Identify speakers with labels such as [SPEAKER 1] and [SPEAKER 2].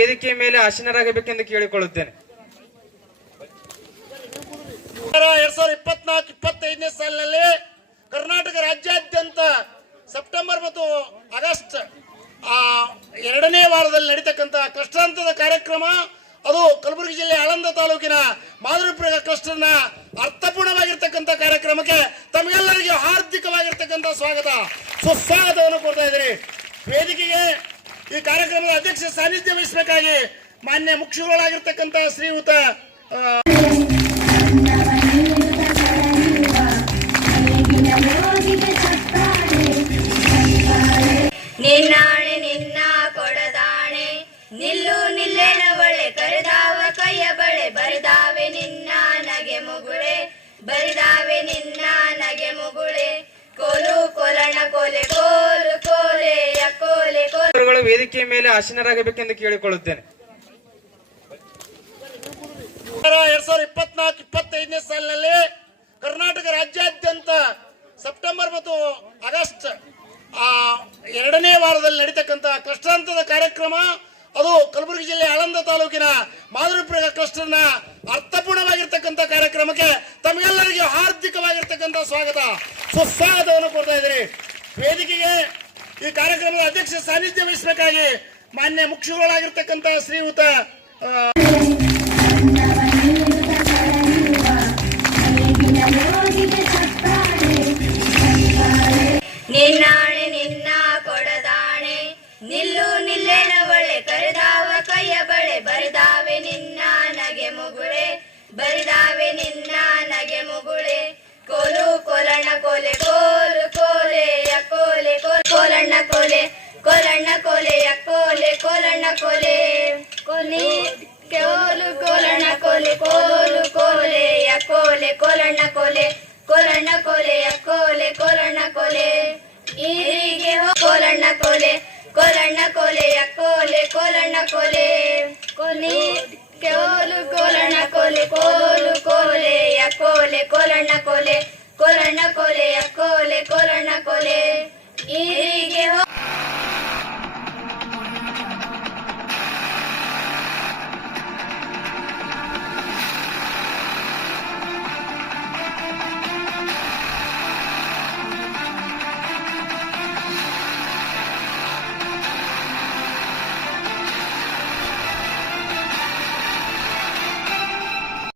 [SPEAKER 1] ವೇದಿಕೆಯ ಮೇಲೆ ಆಸೀನರಾಗಬೇಕೆಂದು ಕೇಳಿಕೊಳ್ಳುತ್ತೇನೆ.
[SPEAKER 2] ಎರಡ್ ಸಾವಿರದ ಇಪ್ಪತ್ನಾಲ್ಕು ಇಪ್ಪತ್ತೈದನೇ ಸಾಲಿನಲ್ಲಿ ಕರ್ನಾಟಕ ರಾಜ್ಯಾದ್ಯಂತ ಸೆಪ್ಟೆಂಬರ್ ಮತ್ತು ಆಗಸ್ಟ್ ಆ, ಎರಡನೇ ವಾರದಲ್ಲಿ ನಡೀತಕ್ಕಂಥ ಕಷ್ಟಾಂತದ ಕಾರ್ಯಕ್ರಮ. ಅದು ಕಲಬುರಗಿ ಜಿಲ್ಲೆ ಆಳಂದ ತಾಲೂಕಿನ ಮಾದರಿಪುರ ಕ್ಲಸ್ಟರ್ನ ಅರ್ಥಪೂರ್ಣವಾಗಿರ್ತಕ್ಕಂಥ ಕಾರ್ಯಕ್ರಮಕ್ಕೆ ತಮಗೆಲ್ಲರಿಗೂ ಹಾರ್ದಿಕವಾಗಿರ್ತಕ್ಕಂಥ ಸ್ವಾಗತ. ಸುಸ್ವಾಗತವನ್ನು ಕೊಡ್ತಾ ಇದ್ದೀರಿ ವೇದಿಕೆಗೆ ಈ ಕಾರ್ಯಕ್ರಮದ ಅಧ್ಯಕ್ಷ ಸಾನ್ನಿಧ್ಯ ವಹಿಸಬೇಕಾಗಿ ಮಾನ್ಯ ಮುಖ್ಯಗಳಾಗಿರ್ತಕ್ಕಂಥ ಶ್ರೀಯುತ
[SPEAKER 3] ನಿನ್ನಾಣೆ ನಿನ್ನ ಕೊಡದಾಣೆ. ನಿಲ್ಲು ನಿಲ್ಲೆನ ಬಳೆ ಕರೆದಾವ ಕೈಯ ಬಳೆ ಬರಿದಾವೆ.
[SPEAKER 1] ವೇದಿಕೆಯ ಮೇಲೆ ಆಸೀನರಾಗಬೇಕೆಂದು ಕೇಳಿಕೊಳ್ಳುತ್ತೇನೆ.
[SPEAKER 2] ಎರಡ್ ಸಾವಿರದ ಇಪ್ಪತ್ನಾಲ್ಕು ಇಪ್ಪತ್ತೈದನೇ ಸಾಲಿನಲ್ಲಿ ಕರ್ನಾಟಕ ರಾಜ್ಯಾದ್ಯಂತ ಸೆಪ್ಟೆಂಬರ್ ಮತ್ತು ಆಗಸ್ಟ್ ಆ, ಎರಡನೇ ವಾರದಲ್ಲಿ ನಡೀತಕ್ಕಂಥ ಕಷ್ಟಾಂತದ ಕಾರ್ಯಕ್ರಮ ಅದು ಕಲಬುರಗಿ ಜಿಲ್ಲೆ ಆಳಂದ ತಾಲೂಕಿನ ಮಾದರಿಪುರ ಕ್ಲಸ್ಟರ್ನ ಅರ್ಥಪೂರ್ಣವಾಗಿರ್ತಕ್ಕಂಥ ಕಾರ್ಯಕ್ರಮಕ್ಕೆ ತಮಗೆಲ್ಲರಿಗೂ ಹಾರ್ದಿಕವಾಗಿರ್ತಕ್ಕಂಥ ಸ್ವಾಗತ. ವೇದಿಕೆಗೆ ಈ ಕಾರ್ಯಕ್ರಮದ ಅಧ್ಯಕ್ಷ ಸಾನ್ನಿಧ್ಯ ವಹಿಸಬೇಕಾಗಿ ಮಾನ್ಯ ಮುಖ್ಯಗಳಾಗಿರ್ತಕ್ಕಂಥ ಶ್ರೀಯುತ
[SPEAKER 3] ನಿನ್ನಾಣೆ ನಿನ್ನ ಕೊಡದಾಣೆ, ನಿಲ್ಲು ನಿಲ್ಲೆನ ಬಳೆ ಕರೆದಾವ ಕೈಯ ಬಳೆ, ಬರಿದಾವೆ ನಿನ್ನ ನಗೆ ಮುಗುಳೆ, ಬರಿದಾವೆ ನಿನ್ನ ನಗೆ ಮುಗುಳೆ, ಕೋಲು ಕೊಲಣ ಕೋಲೆ ಕೋಲು ಕೋಲೆ ಕೋಲೆ ಕೋಲಣ್ಣ ಕೋಲೆ. ಕೊಲಿ, ಕೋಲು, ಕೋಲಣ್ಣ ಕೋಲೆ, ಕೋಲು ಕೋಲೆ ಕೋಲೆ, ಕೋಲಣ್ಣ ಕೋಲೆ. ಕೋಲಣ್ಣ ಕೋಲೆ ಕೋಲೆ, ಕೋಲಣ್ಣ ಕೋಲೆ. ಈರಿಗೆ ಕೋಲಣ್ಣ ಕೋಲೆ. ಕೋಲಣ್ಣ ಕೋಲೆ ಕೋಲೆ, ಕೋಲಣ್ಣ ಕೋಲೆ. ಕೊಲಿ, ಕೋಲು, ಕೋಲಣ್ಣ ಕೋಲೆ, ಕೋಲು ಕೋಲೆ ಕೋಲೆ, ಕೋಲಣ್ಣ ಕೋಲೆ. ಕೋಲಣ್ಣ ಕೋಲೆ ಕೋಲೆ, ಕೋಲಣ್ಣ ಕೋಲೆ. ಈರಿಗೆ